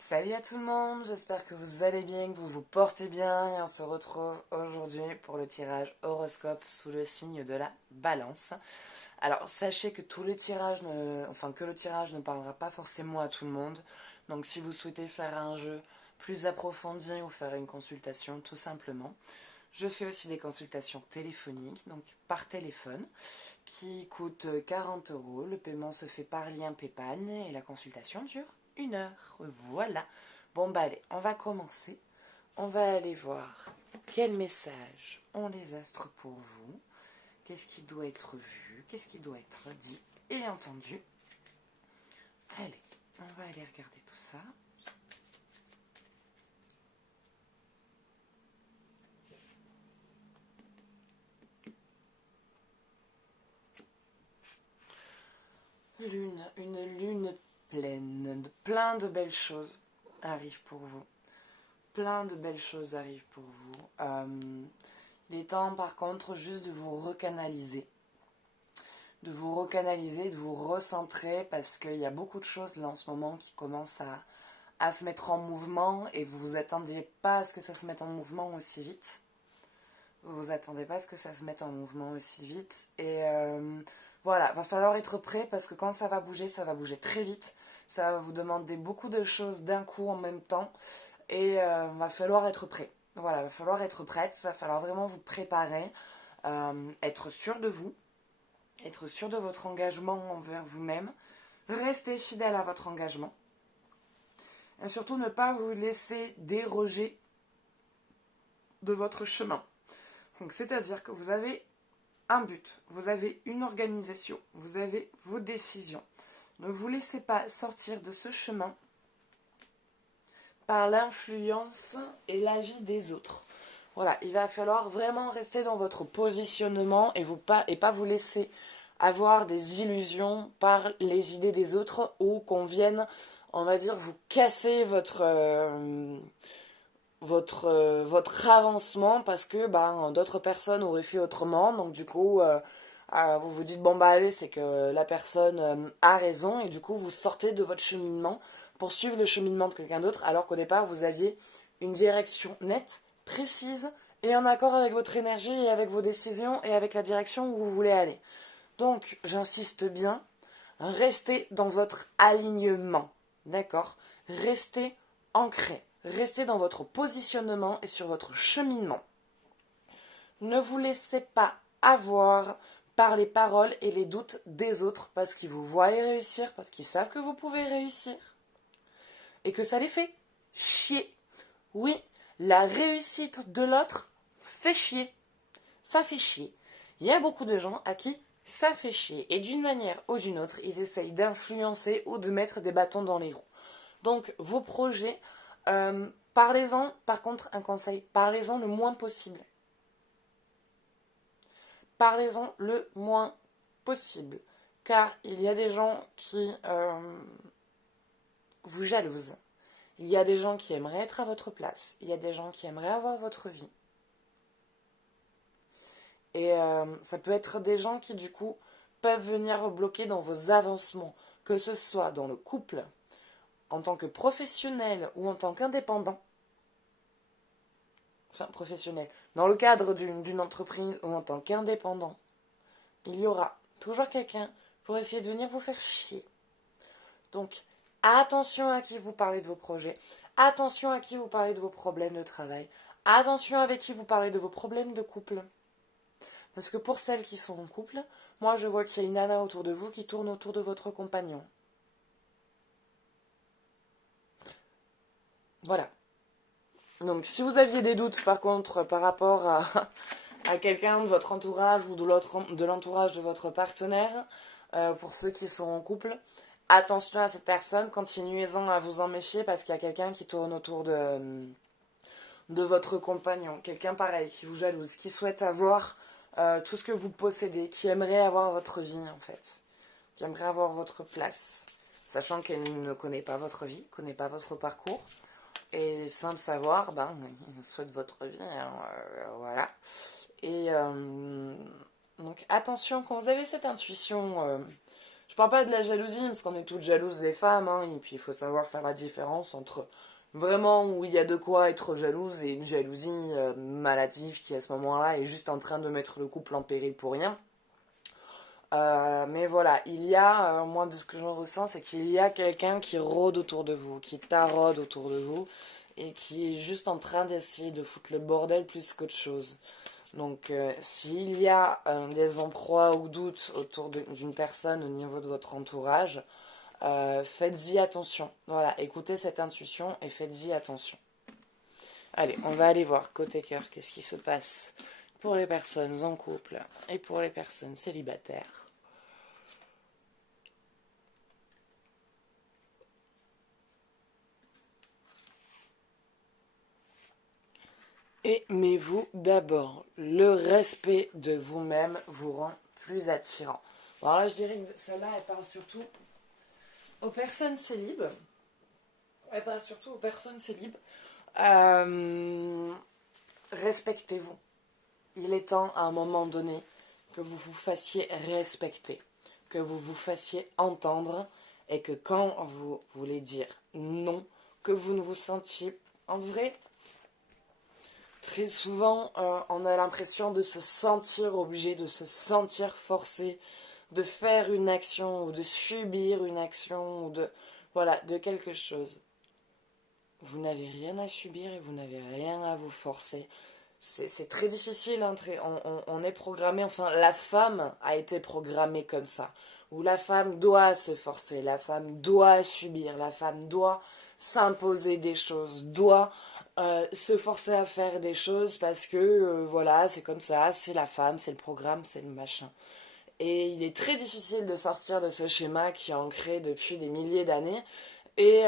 Salut à tout le monde, j'espère que vous allez bien, que vous vous portez bien et on se retrouve aujourd'hui pour le tirage horoscope sous le signe de la balance. Alors sachez que que le tirage ne parlera pas forcément à tout le monde. Donc si vous souhaitez faire un jeu plus approfondi ou faire une consultation tout simplement, je fais aussi des consultations téléphoniques, donc par téléphone, qui coûtent 40 euros. Le paiement se fait par lien PayPal et la consultation dure 1 heure. Voilà. Bon, bah allez, on va commencer. On va aller voir quel message ont les astres pour vous. Qu'est-ce qui doit être vu, qu'est-ce qui doit être dit et entendu. Allez, on va aller regarder tout ça. Une lune pleine, plein de belles choses arrivent pour vous. Plein de belles choses arrivent pour vous. Il est temps par contre juste de vous recanaliser. De vous recentrer parce qu'il y a beaucoup de choses là en ce moment qui commencent à se mettre en mouvement et vous vous attendiez pas à ce que ça se mette en mouvement aussi vite. Vous vous attendez pas à ce que ça se mette en mouvement aussi vite. Et voilà, va falloir être prêt parce que quand ça va bouger très vite. Ça va vous demander beaucoup de choses d'un coup en même temps. Et va falloir être prêt. Voilà, va falloir être prête, va falloir vraiment vous préparer, être sûr de vous, être sûr de votre engagement envers vous-même, rester fidèle à votre engagement. Et surtout ne pas vous laisser déroger de votre chemin. Donc c'est-à-dire que vous avez un but, vous avez une organisation, vous avez vos décisions. Ne vous laissez pas sortir de ce chemin par l'influence et l'avis des autres. Voilà, il va falloir vraiment rester dans votre positionnement et pas vous laisser avoir des illusions par les idées des autres ou qu'on vienne, on va dire, vous casser votre avancement parce que d'autres personnes auraient fait autrement. Donc du coup, vous vous dites, bon bah allez, c'est que la personne a raison et du coup, vous sortez de votre cheminement pour suivre le cheminement de quelqu'un d'autre alors qu'au départ, vous aviez une direction nette, précise et en accord avec votre énergie et avec vos décisions et avec la direction où vous voulez aller. Donc, j'insiste bien, restez dans votre alignement, d'accord? Restez ancré, restez dans votre positionnement et sur votre cheminement. Ne vous laissez pas avoir par les paroles et les doutes des autres parce qu'ils vous voient réussir, parce qu'ils savent que vous pouvez réussir et que ça les fait chier. Oui, la réussite de l'autre fait chier. Ça fait chier. Il y a beaucoup de gens à qui ça fait chier. Et d'une manière ou d'une autre, ils essayent d'influencer ou de mettre des bâtons dans les roues. Donc, vos projets, parlez-en, par contre, un conseil, parlez-en le moins possible. Parlez-en le moins possible. Car il y a des gens qui vous jalousent. Il y a des gens qui aimeraient être à votre place. Il y a des gens qui aimeraient avoir votre vie. Et ça peut être des gens qui, du coup, peuvent venir vous bloquer dans vos avancements, que ce soit dans le couple, en tant que professionnel ou en tant qu'indépendant. Enfin, professionnel. Dans le cadre d'une entreprise ou en tant qu'indépendant, il y aura toujours quelqu'un pour essayer de venir vous faire chier. Donc, attention à qui vous parlez de vos projets, attention à qui vous parlez de vos problèmes de travail, attention avec qui vous parlez de vos problèmes de couple. Parce que pour celles qui sont en couple, moi je vois qu'il y a une nana autour de vous qui tourne autour de votre compagnon. Voilà. Donc si vous aviez des doutes par contre par rapport à quelqu'un de votre entourage ou de l'entourage de votre partenaire, pour ceux qui sont en couple, attention à cette personne, continuez-en à vous en méfier parce qu'il y a quelqu'un qui tourne autour de votre compagnon. Quelqu'un pareil, qui vous jalouse, qui souhaite avoir tout ce que vous possédez, qui aimerait avoir votre vie en fait, qui aimerait avoir votre place, sachant qu'elle ne connaît pas votre vie, ne connaît pas votre parcours, et sans le savoir, elle souhaite votre vie, hein, voilà. Et donc attention, quand vous avez cette intuition Je parle pas de la jalousie, parce qu'on est toutes jalouses les femmes, hein, et puis il faut savoir faire la différence entre vraiment où il y a de quoi être jalouse et une jalousie maladive qui à ce moment-là est juste en train de mettre le couple en péril pour rien. Mais voilà, il y a, moi de ce que j'en ressens, c'est qu'il y a quelqu'un qui rôde autour de vous, qui taraude autour de vous, et qui est juste en train d'essayer de foutre le bordel plus qu'autre chose. Donc s'il y a des emprois ou doutes autour d'une personne au niveau de votre entourage, faites-y attention. Voilà, écoutez cette intuition et faites-y attention. Allez, on va aller voir côté cœur, qu'est-ce qui se passe pour les personnes en couple et pour les personnes célibataires. Aimez-vous d'abord. Le respect de vous-même vous rend plus attirant. Bon, alors là, je dirais que celle-là, elle parle surtout aux personnes célibes. Elle parle surtout aux personnes célibes. Euh, Respectez-vous. Il est temps, à un moment donné, que vous vous fassiez respecter, que vous vous fassiez entendre, et que quand vous voulez dire non, que vous ne vous sentiez en vrai. Très souvent, on a l'impression de se sentir obligé, de se sentir forcé, de faire une action ou de subir une action ou de quelque chose. Vous n'avez rien à subir et vous n'avez rien à vous forcer. C'est très difficile, hein, on est programmé, enfin la femme a été programmée comme ça, où la femme doit se forcer, la femme doit subir, la femme doit s'imposer des choses, doit se forcer à faire des choses parce que voilà, c'est comme ça, c'est la femme, c'est le programme, c'est le machin. Et il est très difficile de sortir de ce schéma qui est ancré depuis des milliers d'années. Et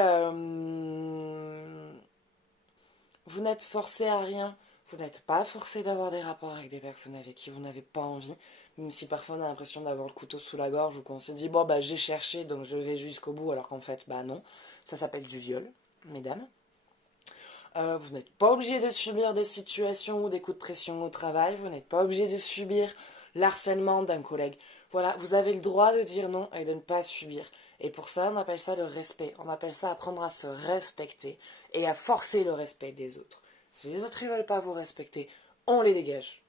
vous n'êtes forcé à rien. Vous n'êtes pas forcé d'avoir des rapports avec des personnes avec qui vous n'avez pas envie. Même si parfois on a l'impression d'avoir le couteau sous la gorge ou qu'on se dit bon bah j'ai cherché donc je vais jusqu'au bout alors qu'en fait bah non. Ça s'appelle du viol, mesdames. Vous n'êtes pas obligé de subir des situations ou des coups de pression au travail. Vous n'êtes pas obligé de subir l'harcèlement d'un collègue. Voilà, vous avez le droit de dire non et de ne pas subir. Et pour ça, on appelle ça le respect. On appelle ça apprendre à se respecter et à forcer le respect des autres. Si les autres ne veulent pas vous respecter, on les dégage.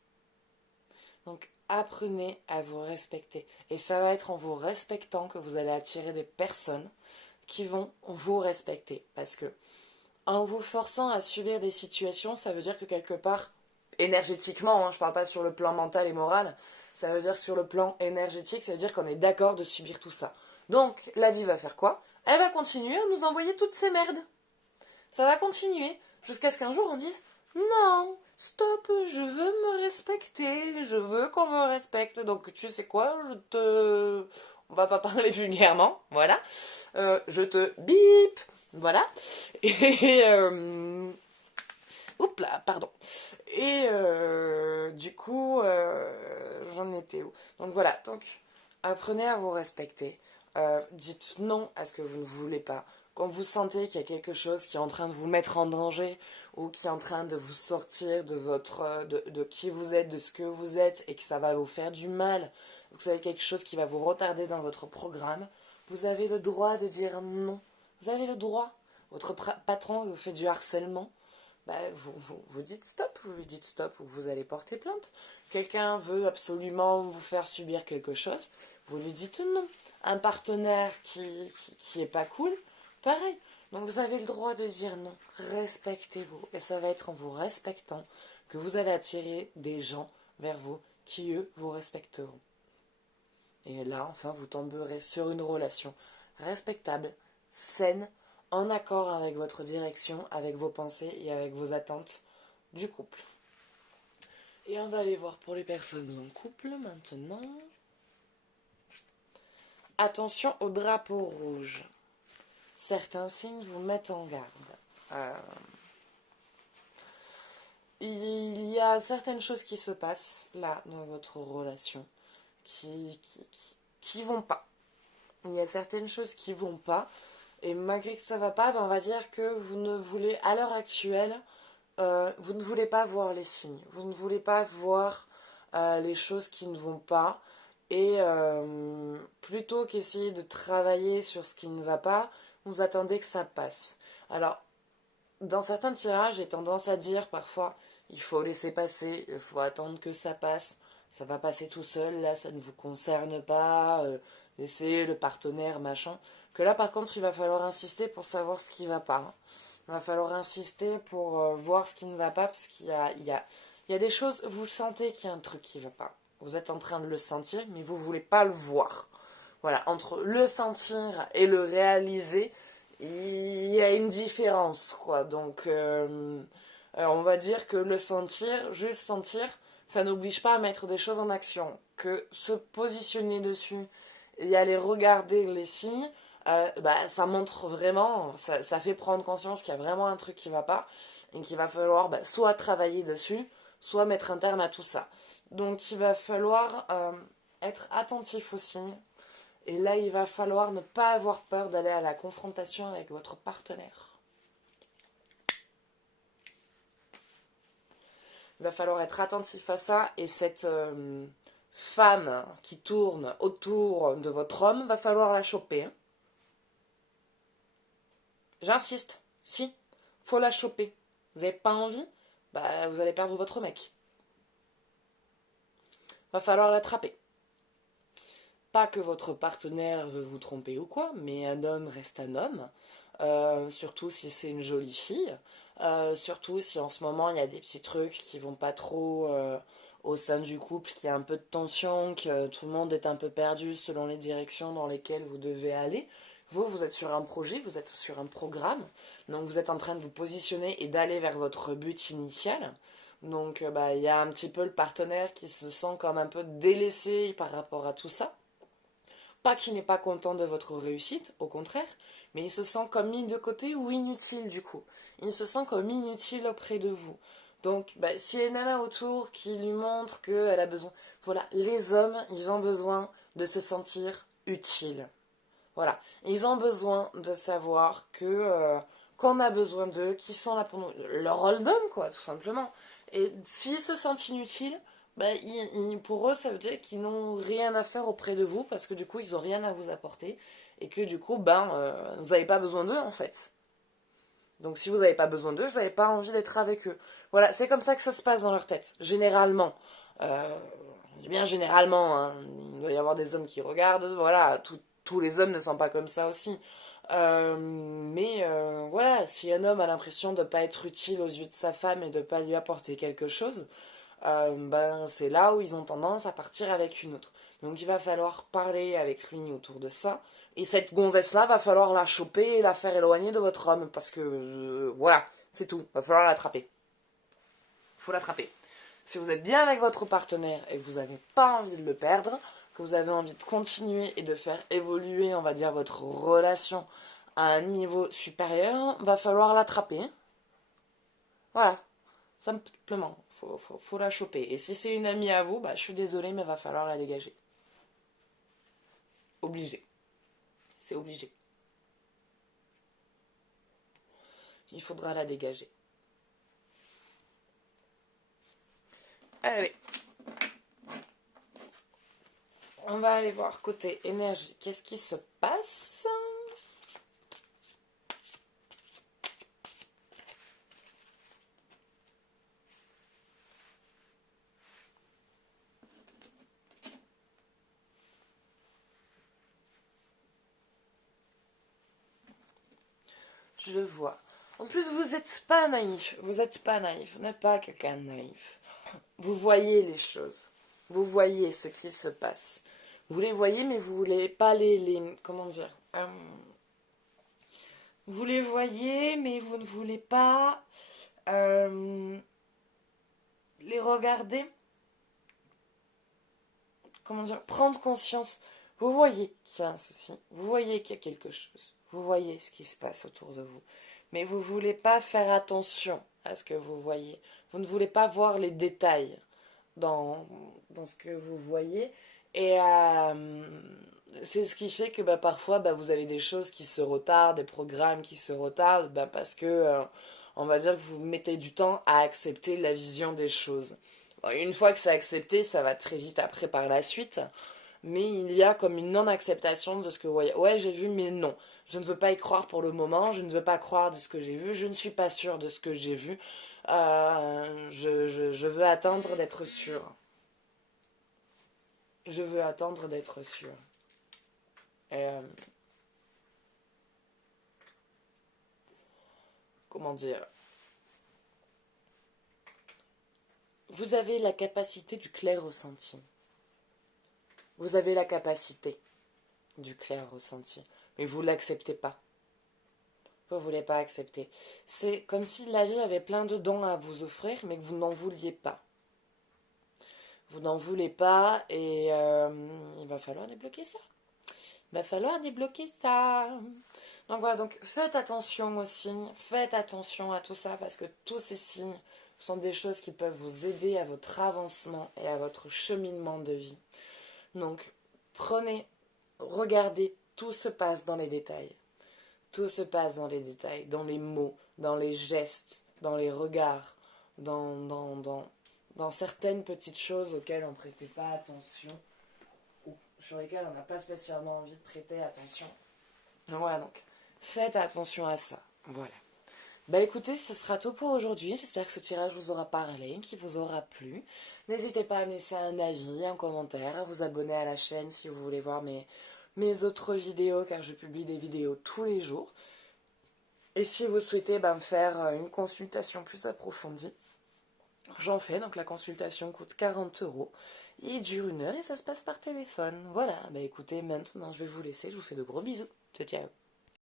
Donc apprenez à vous respecter. Et ça va être en vous respectant que vous allez attirer des personnes qui vont vous respecter. Parce que en vous forçant à subir des situations, ça veut dire que quelque part, énergétiquement, hein, je ne parle pas sur le plan mental et moral, ça veut dire que sur le plan énergétique, ça veut dire qu'on est d'accord de subir tout ça. Donc, la vie va faire quoi? Elle va continuer à nous envoyer toutes ces merdes. Ça va continuer jusqu'à ce qu'un jour on dise non, stop, je veux me respecter, je veux qu'on me respecte. Donc, tu sais quoi, on va pas parler vulgairement, voilà. Je te bip, voilà. Et oups là, pardon. Et du coup, j'en étais où? Donc voilà, donc apprenez à vous respecter. Dites non à ce que vous ne voulez pas. Quand vous sentez qu'il y a quelque chose qui est en train de vous mettre en danger ou qui est en train de vous sortir de votre de qui vous êtes, de ce que vous êtes et que ça va vous faire du mal, que vous avez quelque chose qui va vous retarder dans votre programme, vous avez le droit de dire non. Vous avez le droit. Votre patron vous fait du harcèlement, bah, vous dites stop, vous lui dites stop ou vous allez porter plainte. Quelqu'un veut absolument vous faire subir quelque chose, vous lui dites non. Un partenaire qui est pas cool, pareil. Donc vous avez le droit de dire non. Respectez-vous. Et ça va être en vous respectant que vous allez attirer des gens vers vous qui, eux, vous respecteront. Et là, enfin, vous tomberez sur une relation respectable, saine, en accord avec votre direction, avec vos pensées et avec vos attentes du couple. Et on va aller voir pour les personnes en couple maintenant. Attention au drapeau rouge. Certains signes vous mettent en garde. Il y a certaines choses qui se passent là dans votre relation qui vont pas. Il y a certaines choses qui vont pas. Et malgré que ça va pas, ben on va dire que vous ne voulez, à l'heure actuelle, vous ne voulez pas voir les signes. Vous ne voulez pas voir les choses qui ne vont pas. Et plutôt qu'essayer de travailler sur ce qui ne va pas, vous attendez que ça passe. Alors, dans certains tirages, j'ai tendance à dire parfois, il faut laisser passer, il faut attendre que ça passe. Ça va passer tout seul, là, ça ne vous concerne pas. Laissez le partenaire, machin. Que là, par contre, il va falloir insister pour savoir ce qui ne va pas, hein. Il va falloir insister pour voir ce qui ne va pas, parce qu'il y a des choses, vous sentez qu'il y a un truc qui ne va pas. Vous êtes en train de le sentir, mais vous ne voulez pas le voir. Voilà, entre le sentir et le réaliser, il y a une différence, quoi. Donc, on va dire que le sentir, juste sentir, ça n'oblige pas à mettre des choses en action. Que se positionner dessus et aller regarder les signes, ça montre vraiment, ça fait prendre conscience qu'il y a vraiment un truc qui ne va pas et qu'il va falloir soit travailler dessus, soit mettre un terme à tout ça. Donc il va falloir être attentif aux signes. Et là, il va falloir ne pas avoir peur d'aller à la confrontation avec votre partenaire. Il va falloir être attentif à ça. Et cette femme qui tourne autour de votre homme, va falloir la choper, hein. J'insiste, si, faut la choper. Vous n'avez pas envie, vous allez perdre votre mec. Va falloir l'attraper. Pas que votre partenaire veut vous tromper ou quoi, mais un homme reste un homme. Surtout si c'est une jolie fille. Surtout si en ce moment il y a des petits trucs qui vont pas trop au sein du couple, qu'il y a un peu de tension, que tout le monde est un peu perdu selon les directions dans lesquelles vous devez aller. Vous êtes sur un projet, vous êtes sur un programme, donc vous êtes en train de vous positionner et d'aller vers votre but initial. Donc il y a un petit peu le partenaire qui se sent comme un peu délaissé par rapport à tout ça. Pas qu'il n'est pas content de votre réussite, au contraire, mais il se sent comme mis de côté ou inutile du coup. Il se sent comme inutile auprès de vous. Donc, s'il y a une nana autour qui lui montre qu'elle a besoin... Voilà, les hommes, ils ont besoin de se sentir utiles. Voilà, ils ont besoin de savoir que qu'on a besoin d'eux, qu'ils sont là pour nous. Leur rôle d'homme, quoi, tout simplement. Et s'ils se sentent inutiles, pour eux, ça veut dire qu'ils n'ont rien à faire auprès de vous, parce que du coup, ils n'ont rien à vous apporter, et que du coup, vous n'avez pas besoin d'eux, en fait. Donc si vous n'avez pas besoin d'eux, vous n'avez pas envie d'être avec eux. Voilà, c'est comme ça que ça se passe dans leur tête, généralement. Je dis bien généralement, hein. Il doit y avoir des hommes qui regardent, voilà, tous les hommes ne sont pas comme ça aussi. Voilà, si un homme a l'impression de ne pas être utile aux yeux de sa femme et de ne pas lui apporter quelque chose, c'est là où ils ont tendance à partir avec une autre. Donc il va falloir parler avec lui autour de ça. Et cette gonzesse-là, va falloir la choper et la faire éloigner de votre homme. Parce que, voilà, c'est tout. Va falloir l'attraper. Faut l'attraper. Si vous êtes bien avec votre partenaire et que vous n'avez pas envie de le perdre, que vous avez envie de continuer et de faire évoluer, on va dire, votre relation à un niveau supérieur, va falloir l'attraper. Voilà, simplement. Faut la choper. Et si c'est une amie à vous, je suis désolée, mais va falloir la dégager. Obligé. C'est obligé. Il faudra la dégager. Allez. On va aller voir côté énergie. Qu'est-ce qui se passe ? Je le vois. En plus, vous n'êtes pas naïf. Vous n'êtes pas naïf. Vous n'êtes pas quelqu'un de naïf. Vous voyez les choses. Vous voyez ce qui se passe. Vous les voyez, mais vous voulez pas comment dire vous les voyez, mais vous ne voulez pas les regarder. Comment dire, prendre conscience. Vous voyez qu'il y a un souci. Vous voyez qu'il y a quelque chose. Vous voyez ce qui se passe autour de vous. Mais vous ne voulez pas faire attention à ce que vous voyez. Vous ne voulez pas voir les détails dans ce que vous voyez. Et c'est ce qui fait que parfois vous avez des choses qui se retardent, des programmes qui se retardent, parce que on va dire que vous mettez du temps à accepter la vision des choses. Bon, une fois que c'est accepté, ça va très vite après par la suite. mais il y a comme une non-acceptation de ce que vous voyez. Ouais, j'ai vu, mais non. Je ne veux pas y croire pour le moment, je ne veux pas croire de ce que j'ai vu, je ne suis pas sûre de ce que j'ai vu. Je veux attendre d'être sûre. Je veux attendre d'être sûre. Et, comment dire? Vous avez la capacité du clair ressenti. Vous avez la capacité du clair ressenti, mais vous ne l'acceptez pas. Vous ne voulez pas accepter. C'est comme si la vie avait plein de dons à vous offrir, mais que vous n'en vouliez pas. Vous n'en voulez pas et il va falloir débloquer ça. Il va falloir débloquer ça. Donc voilà, donc faites attention aux signes, faites attention à tout ça parce que tous ces signes sont des choses qui peuvent vous aider à votre avancement et à votre cheminement de vie. Donc prenez, regardez, tout se passe dans les détails. Tout se passe dans les détails, dans les mots, dans les gestes, dans les regards, dans certaines petites choses auxquelles on ne prêtait pas attention ou sur lesquelles on n'a pas spécialement envie de prêter attention. Donc voilà, donc faites attention à ça. Voilà. Bah écoutez, ce sera tout pour aujourd'hui. J'espère que ce tirage vous aura parlé, qu'il vous aura plu. N'hésitez pas à me laisser un avis, un commentaire, à vous abonner à la chaîne si vous voulez voir mes autres vidéos, car je publie des vidéos tous les jours. Et si vous souhaitez me faire une consultation plus approfondie, j'en fais. Donc la consultation coûte 40 €. Il dure 1 heure et ça se passe par téléphone. Voilà, bah écoutez, maintenant je vais vous laisser. Je vous fais de gros bisous. Ciao, ciao.